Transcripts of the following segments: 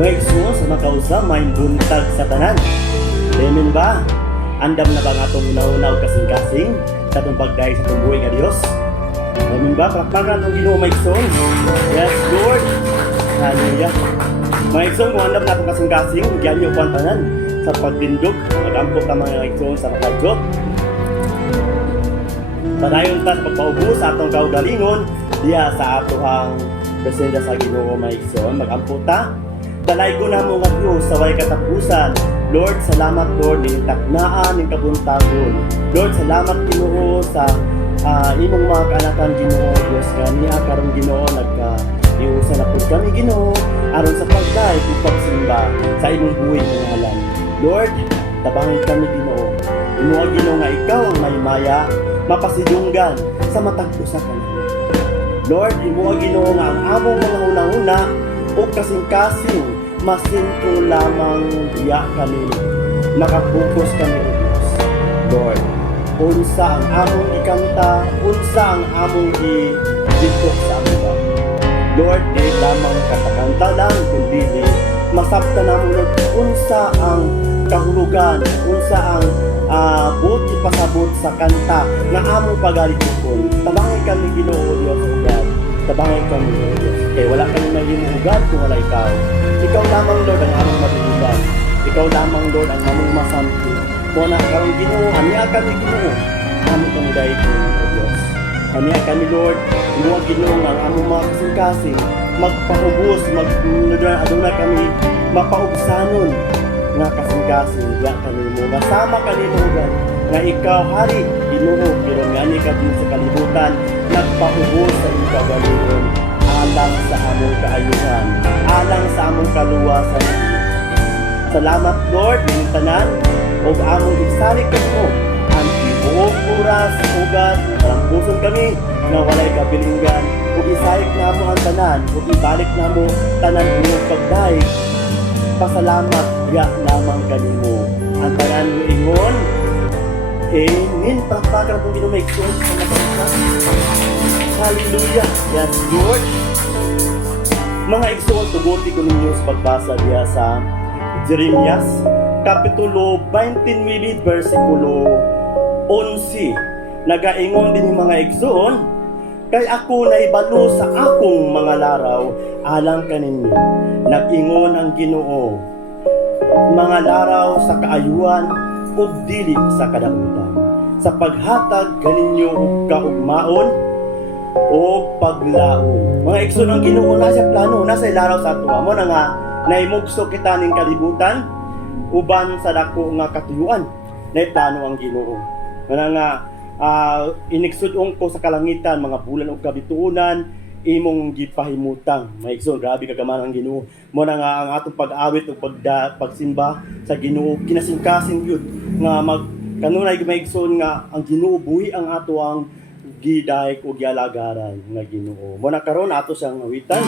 Mga igsoon sa makausa, may buntag sa tanan. Amen ba? Andam na ba nga itong una-una o kasing-kasing sa itong pagdahil sa itong buhay nga Diyos? Amen ba? Palakpakan itong Ginoo mga igsoon. Yes, Lord. Hallelujah. Mga igsoon, kung andam na itong kasing-kasing, diyan niyo po ang tanan sa pagtindog. Mag-ampok na mga igsoon sa makadyo. Padayon ta sa pagpaubos sa atong kaugalingon diya sa atohang presensya sa Ginoo mga igsoon. Mag-ampok ta. Dalay ko na mo nga Diyos sa way katapusan. Lord, salamat Lord ning taknaan ning kabuntagon. Lord, salamat Ginoo sa imong mga kaanakan Ginoo Dios kaniya karon Ginoo iusa na pud kami Ginoo aron sa pagday ug pagsimba sa imong buhay nga ngalan. Lord, tabangin kami Ginoo. Imuha Ginoo nga ikaw ang maymaya mapasidunggan sa matag usa ka namin. Lord, imuha Ginoo nga ang among mga una-una o kasing-kasing masinto lamang diya kami makapokus kami o Diyos. Lord, unsa ang among ikanta, unsa ang among i-diktok sa aming Lord, di lamang katakanta lang, kundi masabta na mo Lord, unsa ang kahulugan, unsa ang buot ipasabot sa kanta na among pagalikon. Tabangin kami Ginoo Dios o God. Tabangin kami Ginoo Dios. Kaya wala kami mahimugan kung wala ikaw. Ikaw lamang Lord ang among matulugan. Ikaw lamang Lord ang among masamti. Muna karong Ginoo, aniya kami Ginoo. Among kami dahil o Dios. Aniya kami Lord, imuha Ginoo ang among mga kasing-kasing magpaubos, aduna kami mapaubsanon nga kasing-kasing diya kami mo. Nasama kanimo God nga ikaw hari Ginoo pero nga ani ka din sa kalibutan nagpaubos sa imong kagalingon alang sa among kaayuhan, alang sa among kaluwasan. Salamat Lord ning tanan ug among igsalig kanimo ang tibuok oras ugat ang puson kami nga walay kabilinggan ug isayik namo ang tanan ug ibalik namo tanan imong pagdaig. Pasalamat ya lamang kanimo ang tanan mo ingon. Amen. Palakpakan ang Ginoo may igsoon sa mga hallelujah. Yes, Lord. Mga igsoon, tuguti ko ninyo sa pagbasa diya sa Jeremias, Kapitulo 29, versikulo 11. Nagaingon din yung mga igsoon, kay ako naibalo sa akong mga laraw, alang kaninyo. Nag-ingon ang Ginoo, mga laraw sa kaayuan, ug dili sa kadakutan, sa paghatag kaninyo og kaugmaon o paglaom. Mga igsoon ang Ginoo na sa plano, nasa ilaraw sa ato mo na nga naimugso kita ning kalibutan uban sa dako nga katuyuan. Nay plano ang Ginoo. Nga inigsudong ko sa kalangitan mga bulan ug kabituonan imong gipahimutang. Mga igsoon, grabe kagaman ang Ginoo. Mo na nga ang atong pag-awit ug pagsimba sa Ginoo kinasing-kasing gyud nga kanunay mga igsoon nga ang Ginoo buhi ang ato ang gidayek o gialagaran nga Ginoo. Muna karon ato siyang awitan.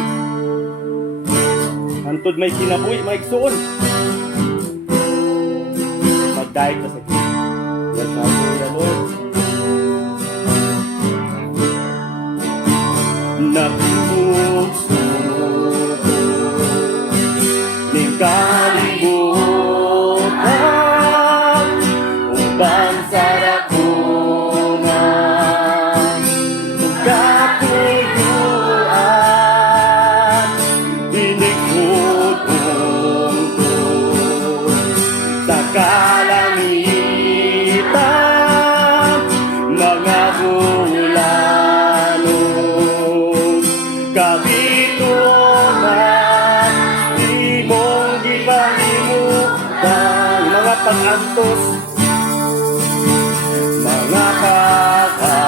Antod may kinabuhi mga igsoon. Magdayek na sa Ginoo. Yes, hallelujah Lord. Napugso ni kalibutan ubang sarap pag-antos mga kakantos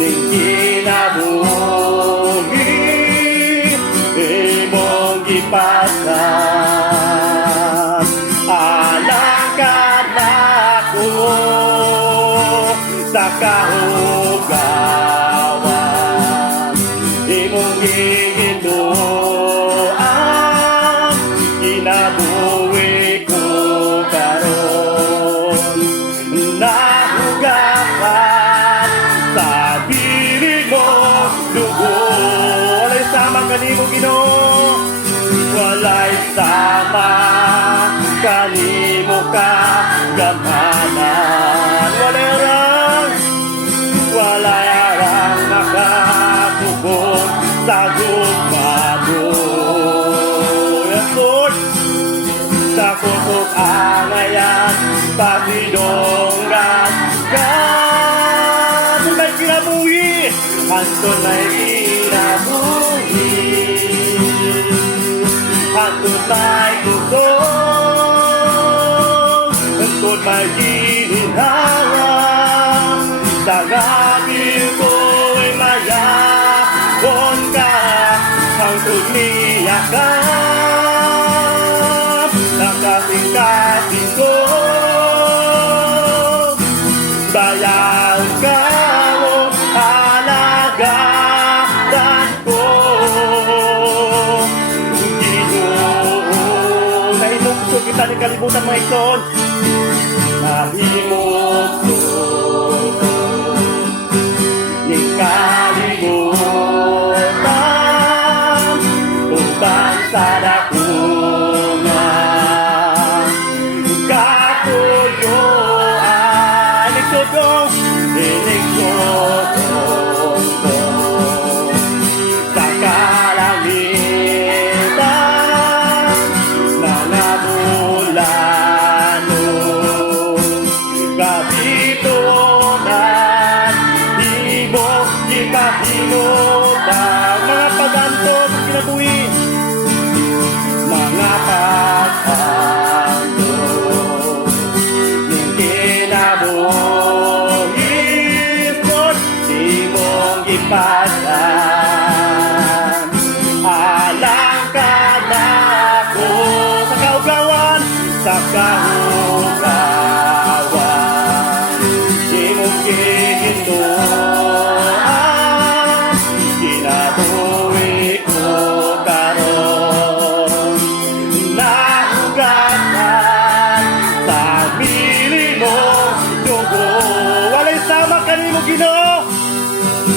ning kinabuhi imong gipasan alang kadako sa kahugawan imong gihinduan kinabuhi ko karon nahugapan sa dili mo dugo. Walay sama ka kanimo Ginoo. Walay sama kanimo ka gamanan. Walay arang makatubong sa gumado. Yes, Lord, sa kusog angayan, pagidonggan ka. Hantun may kinabuhi, hantun may kinabuhi, hantun may gusto, hantun may ginhawa. Sa gabi ko'y mayakon ka, hantun niyakap, nakasing-kasing ko. Bayaw ka mo, alagadan ko. Ginoo, nahimugso kita ni kalibutan mga ison. Nahimugso ni kalibutan, upang sa dakungan katuyuan. Inigsodong ko sa kalangitan, mga bulano, kabitunan, di mo ipahimutang mga paganto sa kinabuhi, mga paganto ng kinabuhi. Lord, di mong ipasan, alang ka na ako sa kaugawan, sa kahugawan. Di mong gigintuan, kinabuhi ko karon. Nahugatan sa bili mo dugo. Walay sama kanimo Ginoo,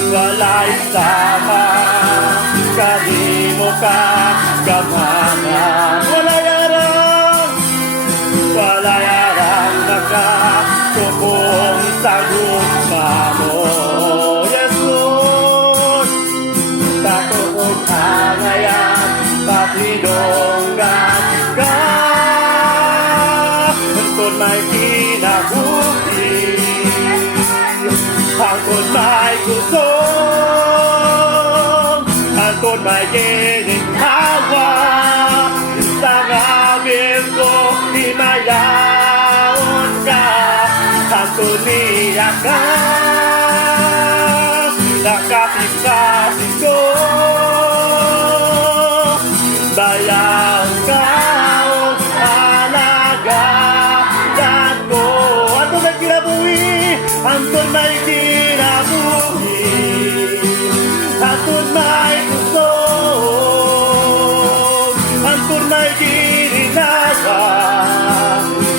walay sama kanimo ka gamanan. Walay arang nakatubong sa gugma mo. Yes, Lord, sa kusog angayan, patidonggan ka. Hantun may kinabuhi, hantun may kusog, hantun may gininhawa. Sa ngabir ko himayaon ka, hantun niyakap, nakasing-kasing ko. Bayaw ka o alagadan ko. Hantun may kinabuhi, hantun may kinabuhi, hantun may gusto, hantun may gininawa.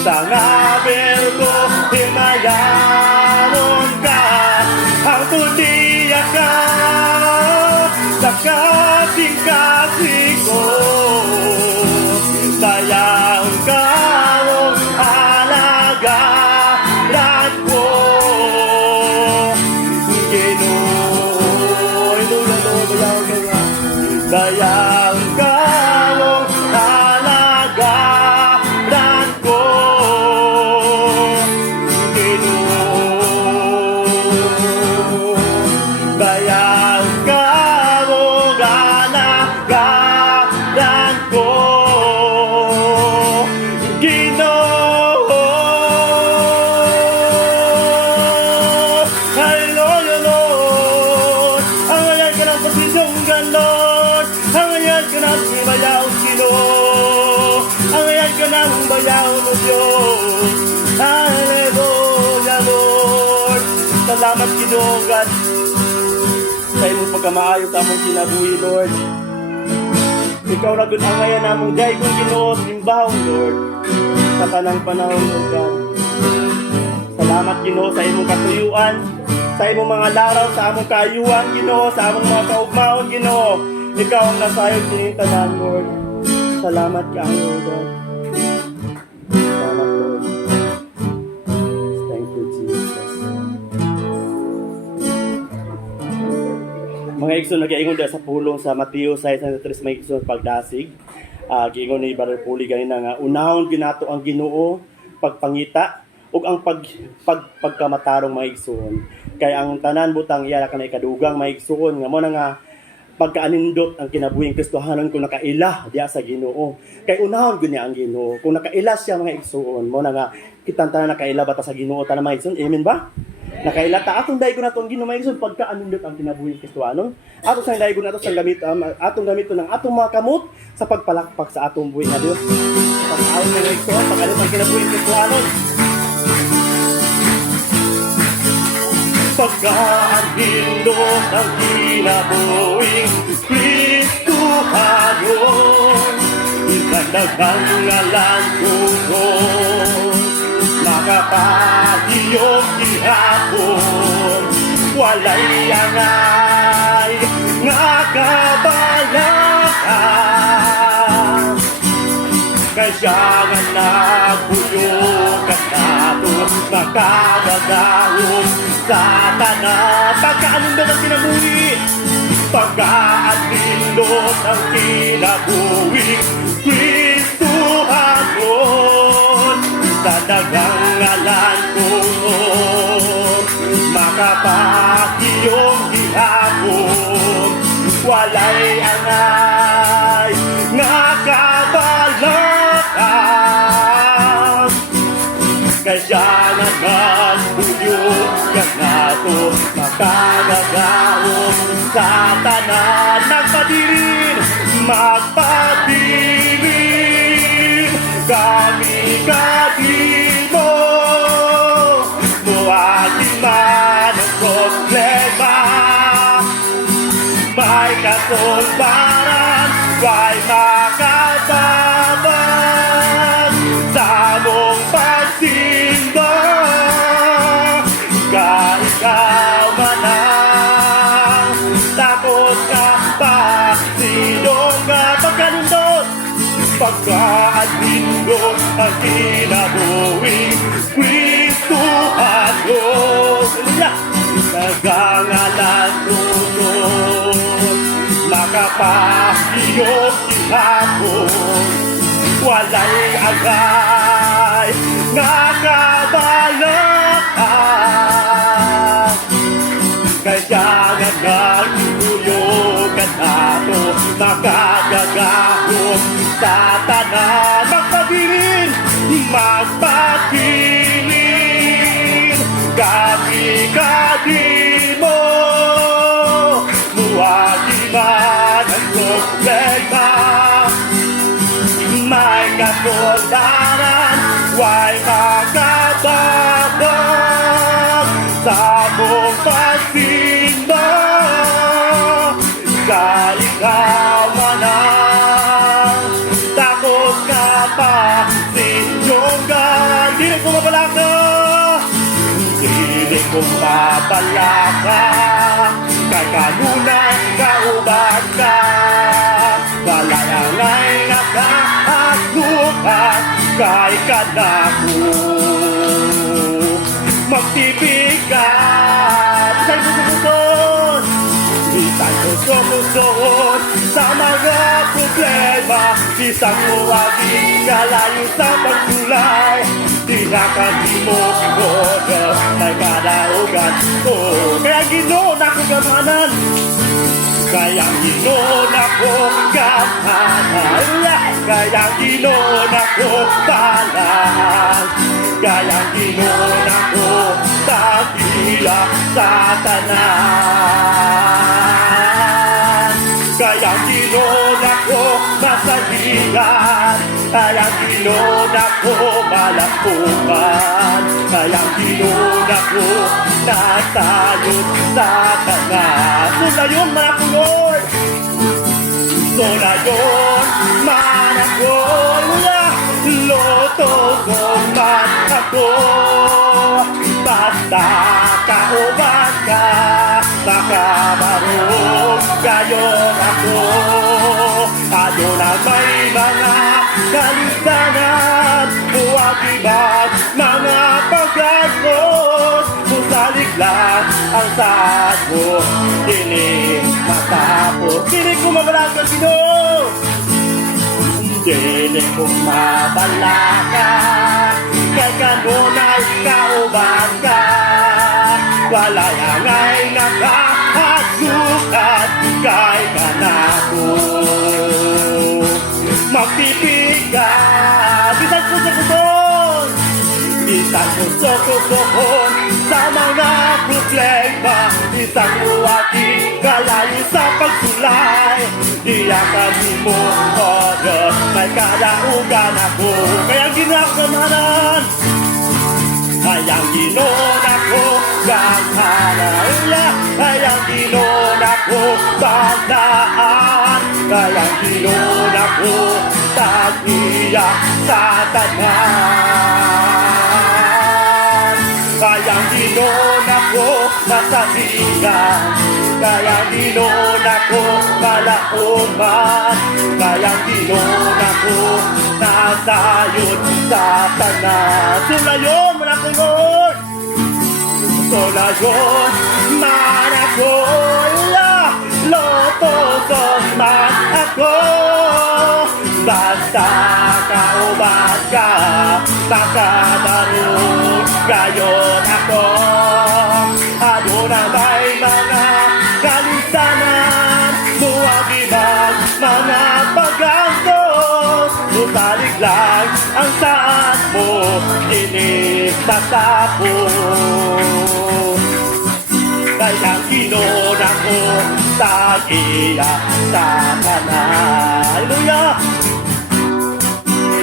Sa ngabel ko himayaon ka, hantun niyakap, sa kasing-kasing ko. Bayaw ka o alagadan ko. Ginoo, bayaw ka o alagadan ko. Ginoo, bayaw ka o alagadan ko. Ginoo, hallelujah, Lord. Ang ayan ka ng pasindonggan, Lord. Ang ayan ka ng bayaw, Ginoo. Ang ayan ka ng bayaw mo, Diyos. Hallelujah, Lord. Salamat, Ginoo, God, sa imong pagkamaayo sa among kinabuhi, Lord. Ikaw ra gud ang ayan namong day kung Ginoo, simbahong, Lord, sa tanang panahon, Lord God. Salamat, Ginoo, sa imong katuyuan, sa imong mga laraw, sa among kaayuhan, Ginoo, sa among mga kaugmaon, Ginoo. Ikaw ang nasayod sinintanan, Lord. Salamat kaayo, God. Salamat, Lord. Thank you, Jesus. Mga igsoon, nag-iingon dahil sa pulong sa Mateo 6:3, mga igsoon pagdasig. Giingon ni Brother Puli ganina nga, unahon ginato ang Ginoo, pagpangita, ug ang pagkamatarong mga igsoon. Kay ang tanan butang iya ka na ikadugang mga igsoon nga mo na nga pagkaanindot ang kinabuhing Kristohanon kung nakaila diya sa Ginoo. Kay unahon gyud niya ang Ginoo. Kung nakaila siya mga igsoon, mo na nga kitang tanan nakaila bata sa Ginoo tanan mga igsoon. Amen ba? Nakaila ta atong daygon naton Ginoo mga igsoon pagkaanindot ang kinabuhing Kristohanon. Ato sang daygon nato sang gamit atong gamito ng atong mga kamot sa pagpalakpak sa atong buhi nga Dios. Pag-aon mga igsoon pagkalit ang kinabuhing Kristohanon. Pagkaanindot ang kinabuhing Kristohanon, itagdagang ngalan ko makapahiyong ihapon, walay angay nga kabalakan. Kaya nga nagbuyogan nato, makagagahon sa tanan. Pagkaanindot ang kinabuhi, pagkaanindot ang kinabuhi, Kristohanon, sa dagang ngalan ko makapahiyong ihapon, walay angay nga kabalakan. Kaya nga nagbuyogan nato, makagagahon sa tanan. Magpabilin kami kadimo, muwagi man ang problema, may kasolbaran, may makababag sa mong pagsimba. Ikaw man ang takot ka pa, sinong nga pagkanindot, pagkaanindot ang kinabuhing Kristohanon. Nagangalan doon, makapahiyong ihapon, walay agay nga kabalakan. Kaya nga nagbuyogan nato, makagagahon sa tanan. Magpabilin kami kadimo, muwagi man ang problema, may kasoldaran, way makababag sa mong pagsimba. Sa ikaw man ang takot ka pa, sinyong God. Dili ko mabalaka, dili ko mabalaka, kay kanunay kauban ka, balayangay nakahaglukan, kay kanako magtibigan. Bisay sususunod, bisay sususunod sa mga problema, bisang muwaging kalayo sa pagsulay, di na kanimo kodo may kadaugan ko. Kaya Ginoo na ko gamanan, kaya Ginoo na ko gamanan, kaya Ginoo na ko talan, kaya Ginoo na ko takila sa tanan. Kaya Ginoo na ko masahihan, kaya Ginoo na ko malapukan, kaya Ginoo na ko natayot sa tanan. Sunayon man ako, Lord, sunayon man ako, loto kong man ako, basta kauban ka, makabarong gayon ako. Adonai may mga kaligtanan, huwag ibang mga pagkakos. Musaliglas ang saad mo, dinig matapos. Dinig ko mabalag ka, Ginoo. Dinig ko mabalaka, kay kanunay kauban ka. Walay angay nakahaglukan, kay kanako. Magpipigat, isang puso-puson, isang puso-puson sa mga problema. Isang uwagi, kalayo sa pagsulay. Iyakan mo, Diyos, may kalaugan ako. Kaya ginakamanan, kayang ginoon ako, ganghanan. Kayang ginoon ako, tandaan. Kayang ginoon ako, tag-iyak sa tanan. Kayang ginoon ako, masabihan. Kayang ginoon ako, kalauman. Kayang ginoon ako, nasayod sa tanan. Sulayon, manakingon! Sulayon, manakoy! Lotosos man ako. Basta kauban ka, makadarong gayon ako. Adonai may mga kaligtanan, huwag ibang mga paggantos. Butalik lang ang saad mo, initatapos. Kayang ginoon ako, tag-iyak sa kanan. Hallelujah!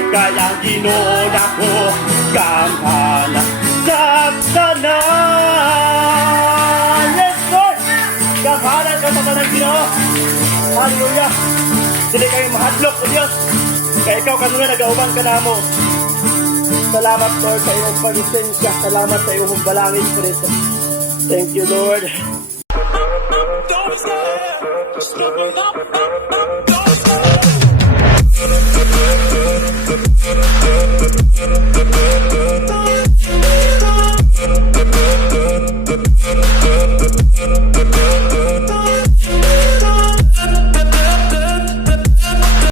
Kayang ginoon ako, kampana sa kanan. Yes, Lord! Kampanan ka sa kanan, Ginoo. Hallelujah! Dili kayo mahadlok sa Diyos. Kaya ikaw kanina nag-auban ka na mo. Salamat, Lord, sa iyong pag-isensya. Salamat sa iyong balangin, Espiritu. Thank you, Lord. Don't stop, just look up.